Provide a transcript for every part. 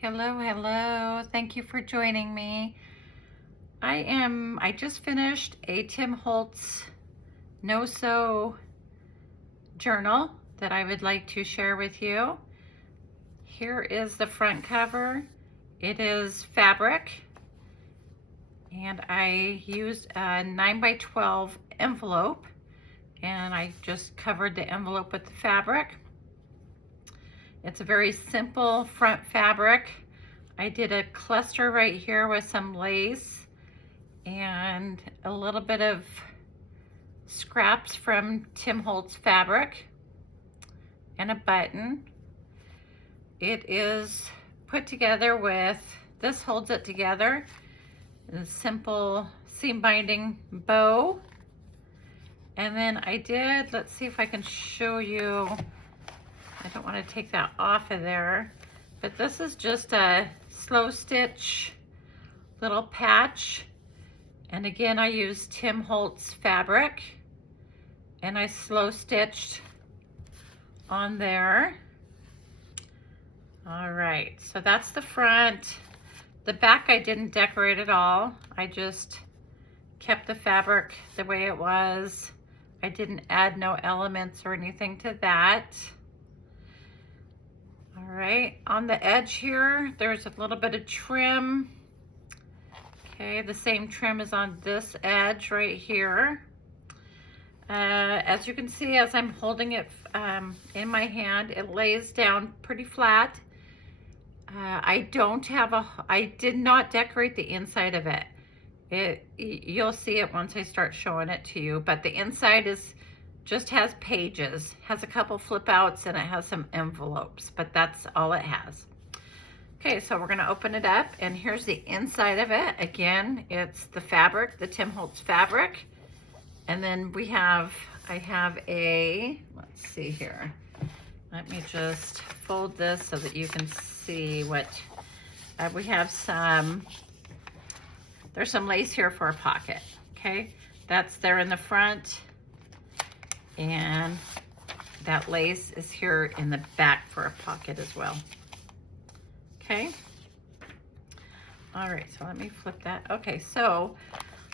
Hello, hello. Thank you for joining me. I just finished a Tim Holtz no-sew journal that I would like to share with you. Here is the front cover. It is fabric, and I used a 9x12 envelope, and I just covered the envelope with the fabric. It's a very simple front fabric. I did a cluster right here with some lace and a little bit of scraps from Tim Holtz fabric and a button. It is put together with, this holds it together, a simple seam binding bow. And then I did, let's see if I can show you, I don't want to take that off of there, but this is just a slow stitch little patch. And again, I used Tim Holtz fabric, and I slow stitched on there. All right, so that's the front. The back I didn't decorate at all. I just kept the fabric the way it was. I didn't add no elements or anything to that. All right, on the edge here, there's a little bit of trim. Okay, the same trim is on this edge right here. As you can see, as I'm holding it in my hand, it lays down pretty flat. I did not decorate the inside of it. You'll see it once I start showing it to you, but the inside just has pages, has a couple flip outs, and it has some envelopes, but that's all it has. Okay, so we're gonna open it up, and here's the inside of it. Again, it's the fabric, the Tim Holtz fabric. And then I have a, let's see here. Let me just fold this so that you can see what, we have there's some lace here for a pocket, okay? That's there in the front, and that lace is here in the back for a pocket as well. Okay. All right, so let me flip that. Okay, so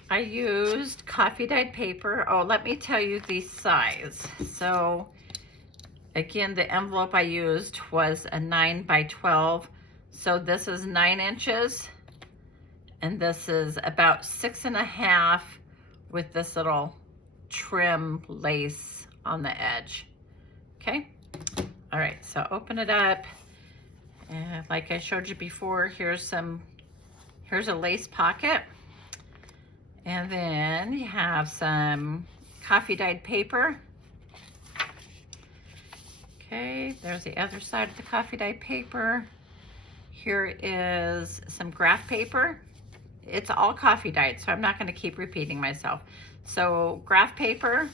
I used coffee dyed paper. Oh, let me tell you the size. So again, the envelope I used was a 9x12. So this is 9 inches, and this is about 6.5 with this little trim lace on the edge. Okay. All right, so open it up. And like I showed you before, here's a lace pocket. And then you have some coffee dyed paper. Okay, there's the other side of the coffee dyed paper. Here is some graph paper. It's all coffee dyed, so I'm not going to keep repeating myself. So graph paper.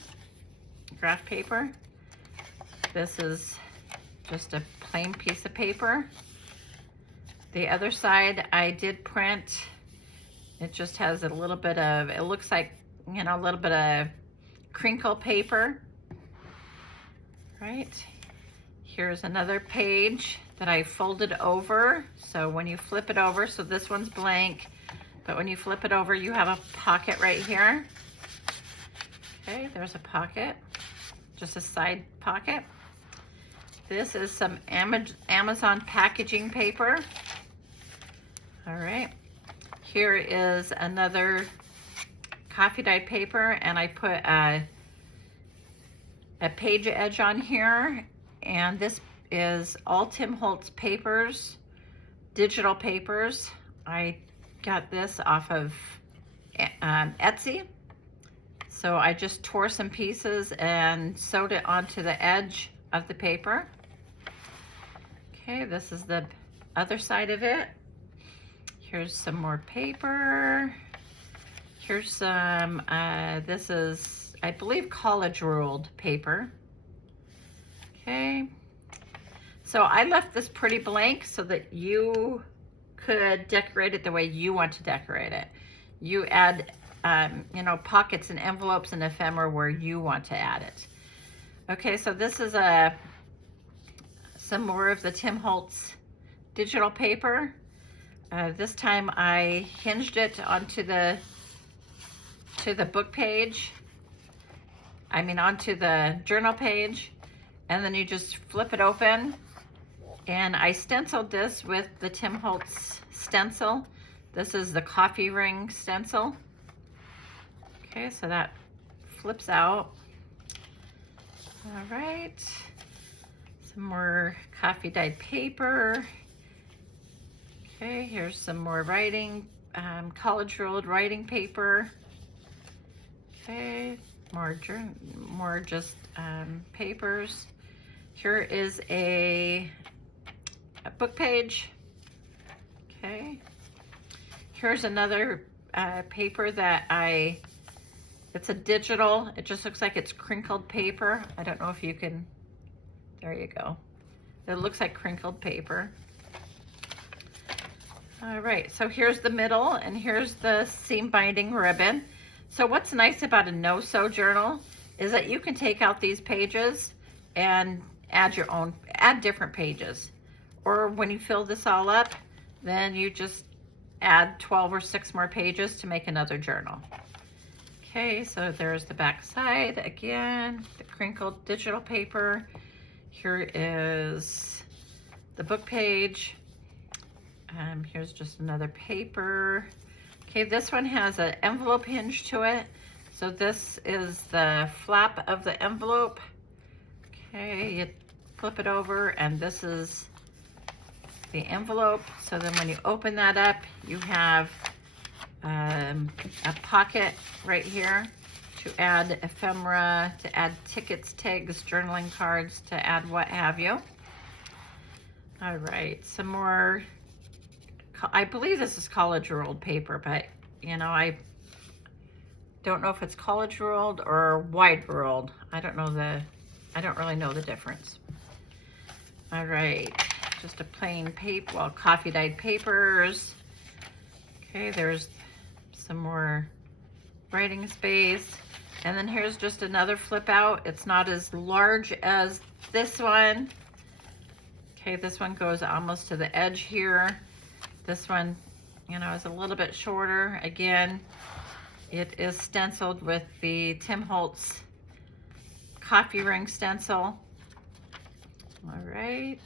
This is just a plain piece of paper. The other side I did print. It just has a little bit of, it looks like, you know, a little bit of crinkle paper. Right. Here's another page that I folded over. So when you flip it over, so this one's blank, but when you flip it over, you have a pocket right here. Okay, there's a pocket, just a side pocket. This is some Amazon packaging paper. All right. Here is another coffee dyed paper, and I put a page edge on here, and this is all Tim Holtz papers, digital papers. I got this off of Etsy. So I just tore some pieces and sewed it onto the edge of the paper. Okay, this is the other side of it. Here's some more paper. Here's some, this is, I believe, college ruled paper. Okay. So I left this pretty blank so that you could decorate it the way you want to decorate it. You add, you know, pockets and envelopes and ephemera where you want to add it. Okay, so this is some more of the Tim Holtz digital paper. This time I hinged it onto the book page. Onto the journal page, and then you just flip it open. And I stenciled this with the Tim Holtz stencil. This is the coffee ring stencil. Okay, so that flips out. All right, some more coffee dyed paper. Okay, here's some more writing, college rolled writing paper. Okay, more just papers. Here is a book page. Okay, here's another paper that it's a digital. It just looks like it's crinkled paper. I don't know if you can, there you go. It looks like crinkled paper. All right, so here's the middle, and here's the seam binding ribbon. So what's nice about a no-sew journal is that you can take out these pages and add different pages. Or when you fill this all up, then you just add 12 or 6 more pages to make another journal. Okay, so there's the back side again, the crinkled digital paper. Here is the book page. Here's just another paper. Okay, this one has an envelope hinge to it. So this is the flap of the envelope. Okay, you flip it over, and this is the envelope. So then when you open that up, you have a pocket right here to add ephemera, to add tickets, tags, journaling cards, to add what have you. All right, some more, I believe this is college rolled paper, but I don't know if it's college rolled or wide rolled. I don't really know the difference. All right, just a plain paper, well, coffee dyed papers. Okay, there's some more writing space. And then here's just another flip out. It's not as large as this one. Okay, this one goes almost to the edge here. This one, is a little bit shorter. Again, it is stenciled with the Tim Holtz coffee ring stencil. All right.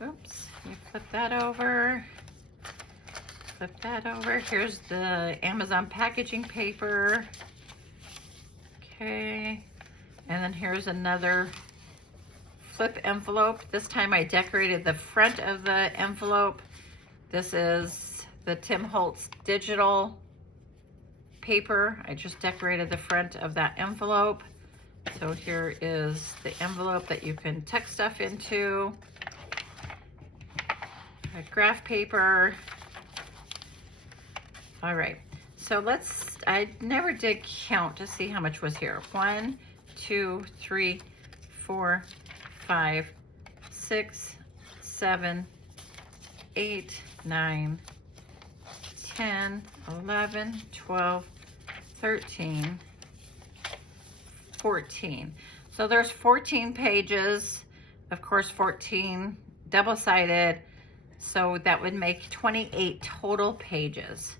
Oops, you flip that over. Flip that over. Here's the Amazon packaging paper. Okay. And then here's another flip envelope. This time I decorated the front of the envelope. This is the Tim Holtz digital paper. I just decorated the front of that envelope. So here is the envelope that you can tuck stuff into. A graph paper. All right, so I never did count to see how much was here. 1, 2, 3, 4, 5, 6, 7, 8, 9, 10, 11, 12, 13, 14. So there's 14 pages, of course 14 double-sided, so that would make 28 total pages.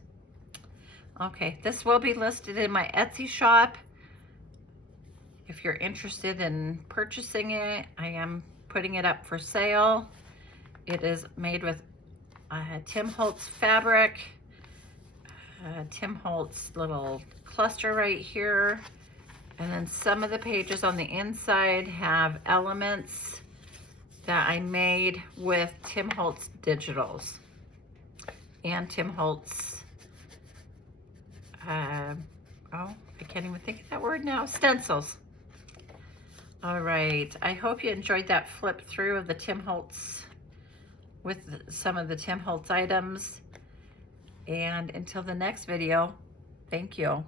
Okay, this will be listed in my Etsy shop. If you're interested in purchasing it, I am putting it up for sale. It is made with Tim Holtz fabric, Tim Holtz little cluster right here, and then some of the pages on the inside have elements that I made with Tim Holtz digitals and Tim Holtz, I can't even think of that word now, stencils. All right, I hope you enjoyed that flip through of the Tim Holtz with some of the Tim Holtz items. And until the next video, thank you.